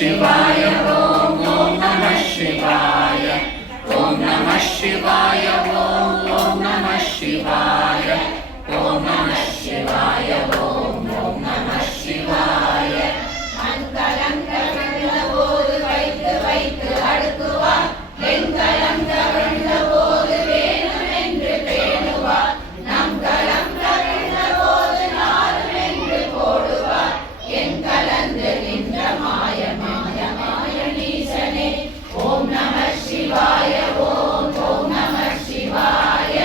शिवाय ओम नमः शिवाय ओम नमः शिवाय ओम नमः शिवाय ओम नमः शिवाय ओम नमः शिवाय மங்களங்கரள்ள போது வைத்து வைத்து அடுக்குவார் வெண்கலங்கரள்ள போது வேணும் என்று பேணுவார் நம் கலங்கரள்ள போது நாரும் என்று போடுவார் என் கலந்து நின்ற மாய மாய மாய நீசனே ஓம் நம சிவாய ஓம் நம சிவாய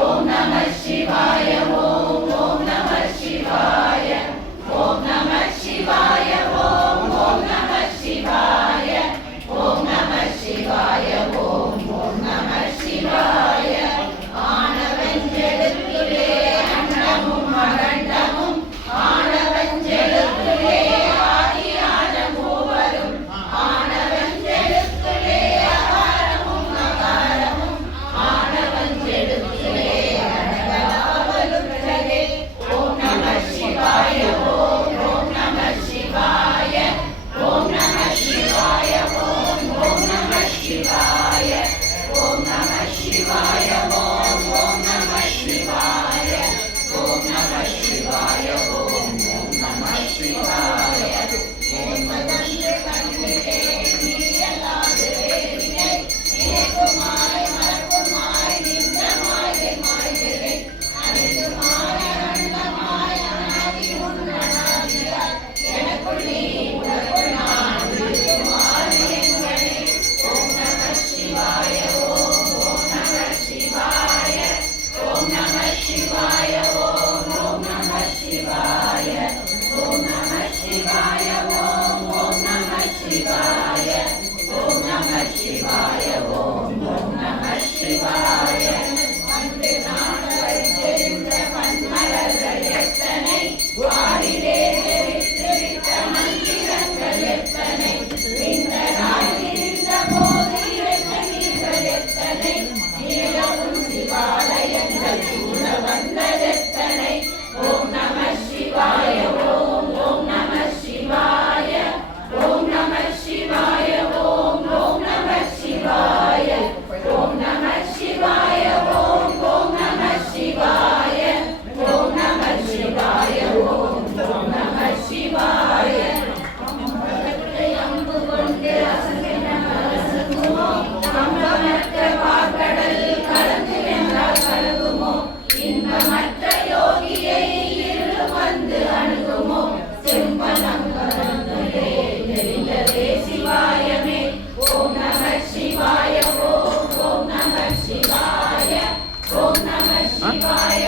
ஓம் நம சிவாய ஓம் நம சிவாய ஓம் நம சிவாய ஓம் நம சிவாய ஓம் நம சிவாய ஓம் நம சிவாய ஆனவஞ்செழுத்திலே அண்டமும் அகண்டமும் ஆனவஞ்செழுத்திலே ஆதியான மூவரும் ஆனவஞ்செழுத்திலே அகாரமும் அகாரமும் ஆனவஞ்செழுத்திலே அடங்கலாவலுற்றதே ஓம் நம சிவாய ஓம் நம சிவாய ஓம் நம சிவாய ஓம் நம சிவாய ஓம் நம சிவாய ஓம் நம சிவாய ஓம் நம சிவாய ஓம் நம சிவாய ஓம் மதந்து கண்ணிலே நீயலாது வேறினை நினைக்குமாய் மறக்குமாய் நின்ற மாயை மாய்களை அனைத்துமாய் அண்டமாய் அனாதி உன்னனாதியாய் எனக்குள் நீ உனக்குள் நான் இருக்குமாறு எங்கனே ஓம் நம சிவாய ஓம் நம சிவாய ஓம் நம சிவாய ஓம் நம சிவாய ஓம் நம சிவாய ஓம் நம சிவாய ஓம் நம சிவாய ஓம் நம சிவாய அன்று நான் வைத்திருந்த பன்மலர்கள் எத்தனை வாரிலே தெரிவித்த மந்திரங்கள் எத்தனை இந்த நாள் இருந்த போது இறைந்த நீர்கள் எத்தனை நீளவும் சிவாலயங்கள் சூழ வந்ததெத்தனை ஓம் நம சிவாய ஓம் நம சிவாய ஓம் நம சிவாய ஓம் நம சிவாய ஓம் நம சிவாய ஓம் நம சிவாய ஓம் நம சிவாய ஓம் நம சிவாய அம்பு கொண்டு அசங்கின அசங்குமோ அம்பமற்ற பார்க்கடல் கலந்து என்றால் கலங்குமோ இன்பமற்ற யோகியை இருள் வந்து அணுகுமோ செம்பனங்கரே தெரிந்ததே சிவாயமே ஓம் நம சிவாய ஓம் நம சிவாய ஓம் நம சிவாய